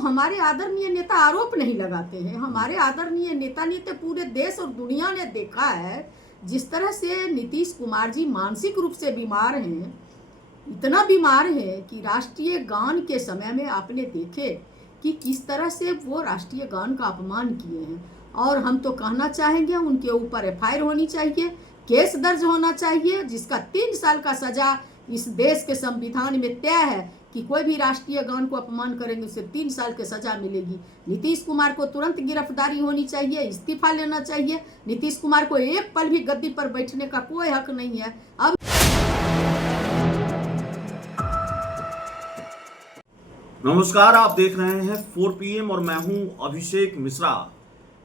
हमारे आदरणीय नेता आरोप नहीं लगाते हैं। हमारे आदरणीय नेता ने तो पूरे देश और दुनिया ने देखा है जिस तरह से नीतीश कुमार जी मानसिक रूप से बीमार हैं, इतना बीमार है कि राष्ट्रीय गान के समय में आपने देखे कि किस तरह से वो राष्ट्रीय गान का अपमान किए हैं। और हम तो कहना चाहेंगे उनके ऊपर एफआईआर होनी चाहिए, केस दर्ज होना चाहिए, जिसका 3 साल का सजा इस देश के संविधान में तय है कि कोई भी राष्ट्रीय गान को अपमान करेंगे उसे 3 साल की सजा मिलेगी। नीतीश कुमार को तुरंत गिरफ्तारी होनी चाहिए, इस्तीफा लेना चाहिए। नीतीश कुमार को एक पल भी गद्दी पर बैठने का कोई हक नहीं है। अब नमस्कार, आप देख रहे हैं 4 PM और मैं हूं अभिषेक मिश्रा।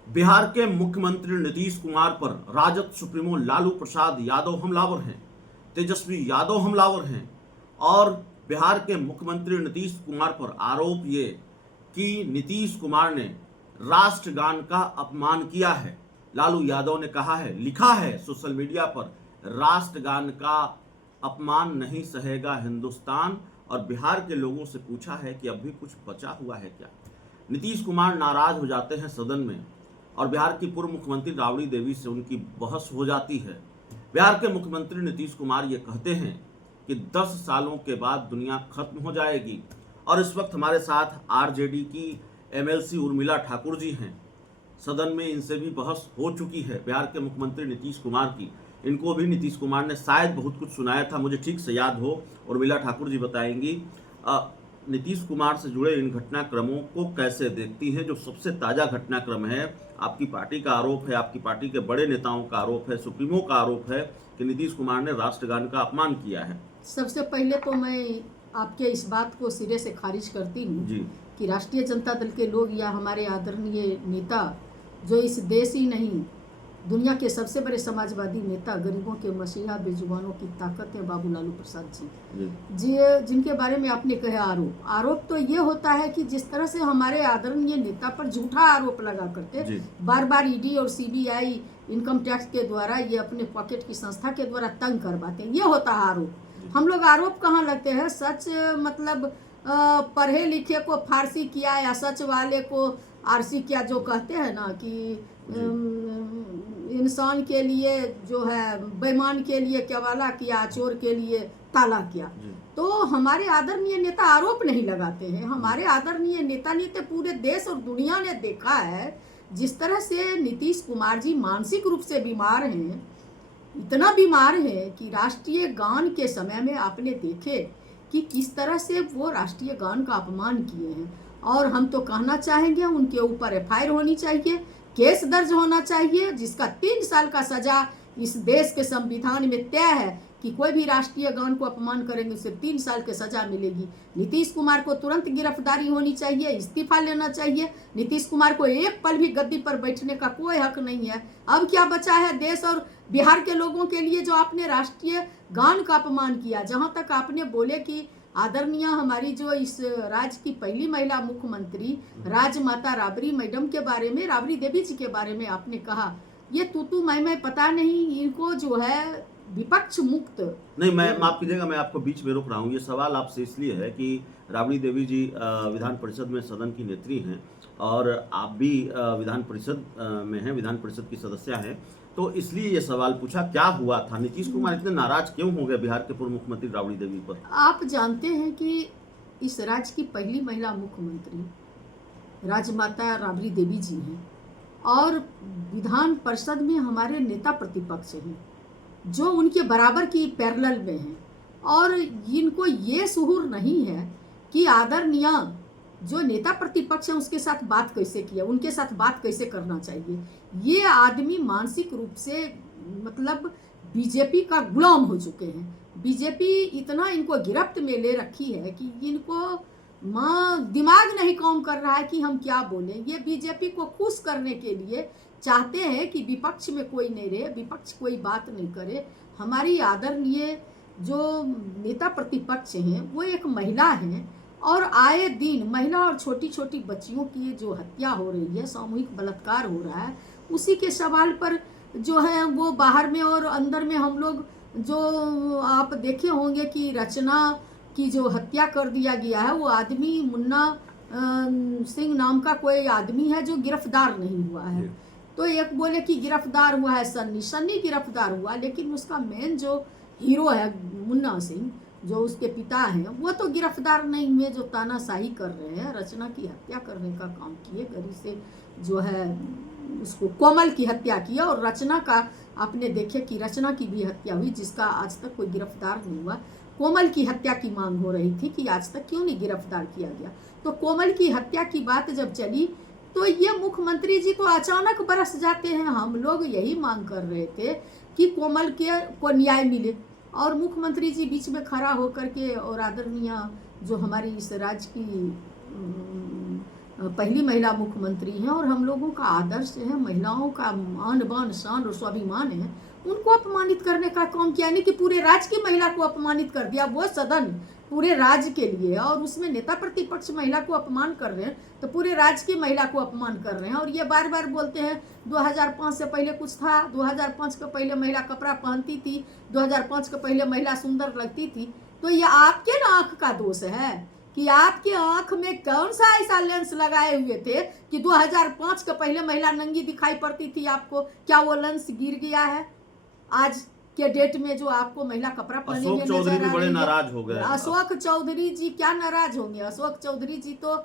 बिहार के मुख्यमंत्री नीतीश कुमार पर राजद सुप्रीमो लालू प्रसाद यादव हमलावर हैं, तेजस्वी यादव हमलावर हैं और बिहार के मुख्यमंत्री नीतीश कुमार पर आरोप ये कि नीतीश कुमार ने राष्ट्रगान का अपमान किया है। लालू यादव ने कहा है, लिखा है सोशल मीडिया पर, राष्ट्रगान का अपमान नहीं सहेगा हिंदुस्तान। और बिहार के लोगों से पूछा है कि अभी कुछ बचा हुआ है क्या। नीतीश कुमार नाराज हो जाते हैं सदन में और बिहार की पूर्व मुख्यमंत्री राबड़ी देवी से उनकी बहस हो जाती है। बिहार के मुख्यमंत्री नीतीश कुमार ये कहते हैं कि 10 सालों के बाद दुनिया खत्म हो जाएगी। और इस वक्त हमारे साथ आरजेडी की MLC उर्मिला ठाकुर जी हैं। सदन में इनसे भी बहस हो चुकी है बिहार के मुख्यमंत्री नीतीश कुमार की। इनको भी नीतीश कुमार ने शायद बहुत कुछ सुनाया था, मुझे ठीक से याद हो। उर्मिला ठाकुर जी बताएंगी नीतीश कुमार से जुड़े इन घटनाक्रमों को कैसे देखती हैं। जो सबसे ताज़ा घटनाक्रम है, आपकी पार्टी का आरोप है, आपकी पार्टी के बड़े नेताओं का आरोप है, सुप्रीमो का आरोप है कि नीतीश कुमार ने राष्ट्रगान का अपमान किया है। सबसे पहले तो मैं आपके इस बात को सिरे से खारिज करती हूँ कि राष्ट्रीय जनता दल के लोग या हमारे आदरणीय नेता, जो इस देश ही नहीं दुनिया के सबसे बड़े समाजवादी नेता, गरीबों के मसीहा, बेजुबानों की ताकत है बाबू लालू प्रसाद जी, जिनके बारे में आपने कहा आरोप तो ये होता है कि जिस तरह से हमारे आदरणीय नेता पर झूठा आरोप लगा करके बार बार ED और CBI इनकम टैक्स के द्वारा ये अपने पॉकेट की संस्था के द्वारा तंग करवाते हैं, ये होता है आरोप। हम लोग आरोप कहाँ लगते हैं? सच मतलब पढ़े लिखे को फारसी किया या सच वाले को आरसी किया, जो कहते हैं ना कि इंसान के लिए जो है बेईमान के लिए केवाला किया, चोर के लिए ताला किया। तो हमारे आदरणीय नेता आरोप नहीं लगाते हैं। हमारे आदरणीय नेता ने तो पूरे देश और दुनिया ने देखा है जिस तरह से नीतीश कुमार जी मानसिक रूप से बीमार हैं, इतना बीमार है कि राष्ट्रीय गान के समय में आपने देखे कि किस तरह से वो राष्ट्रीय गान का अपमान किए हैं। और हम तो कहना चाहेंगे उनके ऊपर एफआईआर होनी चाहिए, केस दर्ज होना चाहिए, जिसका 3 साल का सजा इस देश के संविधान में तय है कि कोई भी राष्ट्रीय गान को अपमान करेंगे उसे 3 साल की सजा मिलेगी। नीतीश कुमार को तुरंत गिरफ्तारी होनी चाहिए, इस्तीफा लेना चाहिए। नीतीश कुमार को एक पल भी गद्दी पर बैठने का कोई हक नहीं है। अब क्या बचा है देश और बिहार के लोगों के लिए जो आपने राष्ट्रीय गान का अपमान किया। जहाँ तक आपने बोले कि आदरणीय हमारी जो इस राज्य की पहली महिला मुख्यमंत्री राजमाता राबड़ी मैडम के बारे में, राबड़ी देवी जी के बारे में आपने कहा, ये तू मैं पता नहीं, इनको जो है विपक्ष मुक्त नहीं, मैं माफ कीजिएगा, मैं आपको बीच में रोक रहा हूँ। ये सवाल आपसे इसलिए है कि राबड़ी देवी जी विधान परिषद में सदन की नेत्री हैं और आप भी विधान परिषद में हैं, विधान परिषद की सदस्य हैं, तो इसलिए ये सवाल पूछा क्या हुआ था। नीतीश कुमार इतने नाराज क्यों हो गए बिहार के पूर्व मुख्यमंत्री राबड़ी देवी पर? आप जानते हैं कि इस राज्य की पहली महिला मुख्यमंत्री राजमाता राबड़ी देवी जी हैं और विधान परिषद में हमारे नेता प्रतिपक्ष हैं जो उनके बराबर की पैरेलल में हैं। और इनको ये शुहूर नहीं है कि आदरणीय जो नेता प्रतिपक्ष है उसके साथ बात कैसे किया, उनके साथ बात कैसे करना चाहिए। ये आदमी मानसिक रूप से मतलब बीजेपी का गुलाम हो चुके हैं। बीजेपी इतना इनको गिरफ्त में ले रखी है कि इनको दिमाग नहीं काम कर रहा है कि हम क्या बोलें। ये बीजेपी को खुश करने के लिए चाहते हैं कि विपक्ष में कोई नहीं रहे, विपक्ष कोई बात नहीं करे। हमारी आदरणीय जो नेता प्रतिपक्ष हैं वो एक महिला हैं और आए दिन महिला और छोटी छोटी बच्चियों की जो हत्या हो रही है, सामूहिक बलात्कार हो रहा है, उसी के सवाल पर जो है वो बाहर में और अंदर में हम लोग जो आप देखे होंगे कि रचना की जो हत्या कर दिया गया है, वो आदमी मुन्ना सिंह नाम का कोई आदमी है जो गिरफ्तार नहीं हुआ है। तो एक बोले कि गिरफ्तार हुआ है सन्नी गिरफ्तार हुआ, लेकिन उसका मेन जो हीरो है मुन्ना सिंह, जो उसके पिता हैं, वो तो गिरफ्तार नहीं हुए, जो तानाशाही कर रहे हैं, रचना की हत्या करने का काम किए, गरी से जो है उसको कोमल की हत्या किया। और रचना का आपने देखे कि रचना की भी हत्या हुई, जिसका आज तक कोई गिरफ्तार नहीं हुआ। कोमल की हत्या की मांग हो रही थी कि आज तक क्यों नहीं गिरफ्तार किया गया। तो कोमल की हत्या की बात जब चली तो ये मुख्यमंत्री जी तो अचानक बरस जाते हैं। हम लोग यही मांग कर रहे थे कि कोमल को न्याय मिले, और मुख्यमंत्री जी बीच में खड़ा होकर के, और आदरणीय जो हमारी इस राज्य की पहली महिला मुख्यमंत्री हैं और हम लोगों का आदर्श है, महिलाओं का आन बान शान और स्वाभिमान है, उनको अपमानित करने का काम किया। यानी कि पूरे राज्य की महिला को अपमानित कर दिया, वो सदन पूरे राज्य के लिए, और उसमें नेता प्रतिपक्ष महिला को अपमान कर रहे हैं, तो पूरे राज्य की महिला को अपमान कर रहे हैं। और ये बार बार बोलते हैं 2005 से पहले कुछ था, 2005 के पहले महिला कपड़ा पहनती थी, 2005 के पहले महिला सुंदर लगती थी। तो ये आपके ना आँख का दोष है कि आपके आँख में कौन सा ऐसा लेंस लगाए हुए थे कि 2005 के पहले महिला नंगी दिखाई पड़ती थी आपको? क्या वो लेंस गिर गया है आज के डेट में जो आपको महिला कपड़ा पहने हुए नजर आ रही है? बड़े नाराज हो गए। अशोक चौधरी जी क्या नाराज होंगे? अशोक चौधरी जी तो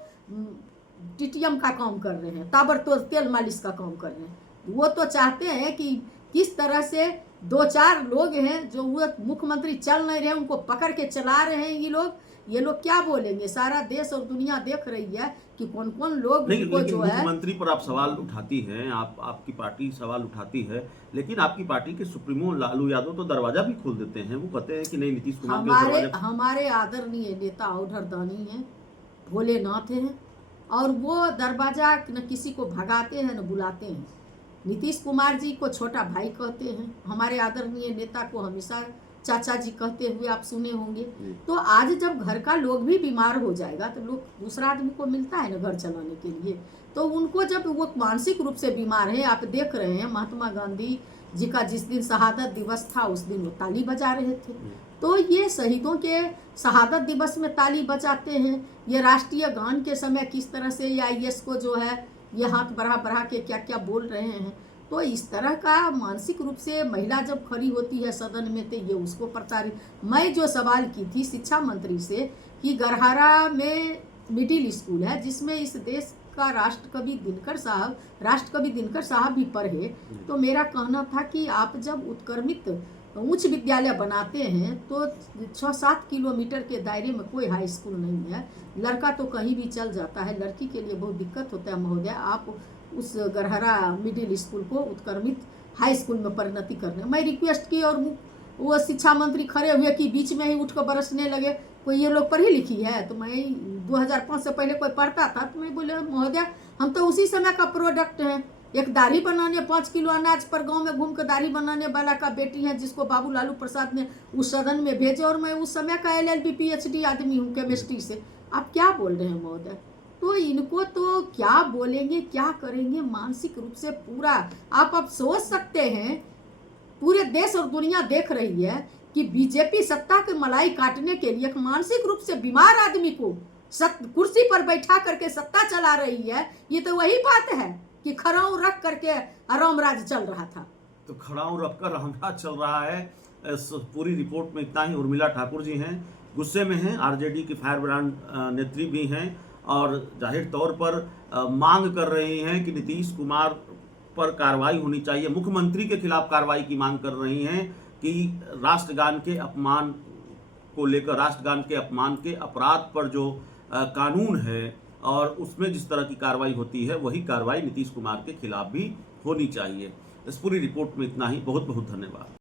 टीटीएम का काम कर रहे हैं, ताबड़तोड़ तेल मालिश का काम कर रहे हैं। वो तो चाहते हैं कि किस तरह से 2-4 लोग हैं जो वो मुख्यमंत्री चल नहीं रहे, उनको पकड़ के चला रहे हैं ये लोग क्या बोलेंगे? सारा देश और दुनिया देख रही है कि कौन कौन लोग को जो है। मुख्यमंत्री पर आप सवाल उठाती हैं, आपकी पार्टी सवाल उठाती है, लेकिन आपकी पार्टी के सुप्रीमो लालू यादव तो दरवाजा भी खोल देते हैं। वो कहते हैं कि नहीं, नीतीश कुमार हमारे आदरणीय नेता औधर दानी हैं, भोलेनाथ हैं, और वो दरवाजा न किसी को भगाते हैं न बुलाते हैं। नीतीश कुमार जी को छोटा भाई कहते हैं, हमारे आदरणीय नेता को हमेशा चाचा जी कहते हुए आप सुने होंगे। तो आज जब घर का लोग भी बीमार हो जाएगा तो लोग दूसरा आदमी को मिलता है ना घर चलाने के लिए। तो उनको जब वो मानसिक रूप से बीमार है, आप देख रहे हैं महात्मा गांधी जी का जिस दिन शहादत दिवस था उस दिन वो ताली बजा रहे थे। तो ये शहीदों के शहादत दिवस में ताली बजाते हैं। ये राष्ट्रीय गान के समय किस तरह से या IAS को जो है ये हाथ बढ़ा के क्या क्या बोल रहे हैं। तो इस तरह का मानसिक रूप से महिला जब खड़ी होती है सदन में तो ये उसको प्रताड़ित। मैं जो सवाल की थी शिक्षा मंत्री से कि गरहारा में मिडिल स्कूल है जिसमें इस देश का राष्ट्रकवि दिनकर साहब भी पढ़े, तो मेरा कहना था कि आप जब उत्क्रमित उच्च विद्यालय बनाते हैं तो 6-7 किलोमीटर के दायरे में कोई हाई स्कूल नहीं है। लड़का तो कहीं भी चल जाता है, लड़की के लिए बहुत दिक्कत होता है महोदय। आप उस गरहरा मिडिल स्कूल को उत्क्रमित हाई स्कूल में परिणति करने मैं रिक्वेस्ट की, और वो शिक्षा मंत्री खड़े हुए कि बीच में ही उठ कर बरसने लगे, कोई ये लोग पढ़ी लिखी है? तो मैं 2005 से पहले कोई पढ़ता था तो मैं बोले महोदय हम तो उसी समय का प्रोडक्ट हैं। एक दाढ़ी बनाने 5 किलो अनाज पर गांव में घूम कर दाढ़ी बनाने वाला का बेटी है जिसको बाबू लालू प्रसाद ने उस सदन में भेजे, और मैं उस समय का LLB PhD आदमी हूँ केमिस्ट्री से। आप क्या बोल रहे हैं महोदय? तो इनको तो क्या बोलेंगे क्या करेंगे मानसिक रूप से पूरा आप अब सोच सकते हैं। पूरे देश और दुनिया देख रही है कि बीजेपी सत्ता के मलाई काटने के लिए एक मानसिक रूप से बीमार आदमी को कुर्सी पर बैठा करके सत्ता चला रही है। ये तो वही बात है कि खड़ाऊ रख करके रामराज चल रहा था, तो खड़ाऊ रखकर रामराज चल रहा है। इस पूरी रिपोर्ट में इतना ही। उर्मिला ठाकुर जी हैं, गुस्से में हैं, RJD की फायर ब्रांड नेत्री भी हैं, और जाहिर तौर पर मांग कर रही हैं कि नीतीश कुमार पर कार्रवाई होनी चाहिए। मुख्यमंत्री के खिलाफ कार्रवाई की मांग कर रही हैं कि राष्ट्रगान के अपमान को लेकर, राष्ट्रगान के अपमान के अपराध पर जो कानून है और उसमें जिस तरह की कार्रवाई होती है वही कार्रवाई नीतीश कुमार के खिलाफ भी होनी चाहिए। इस पूरी रिपोर्ट में इतना ही। बहुत बहुत धन्यवाद।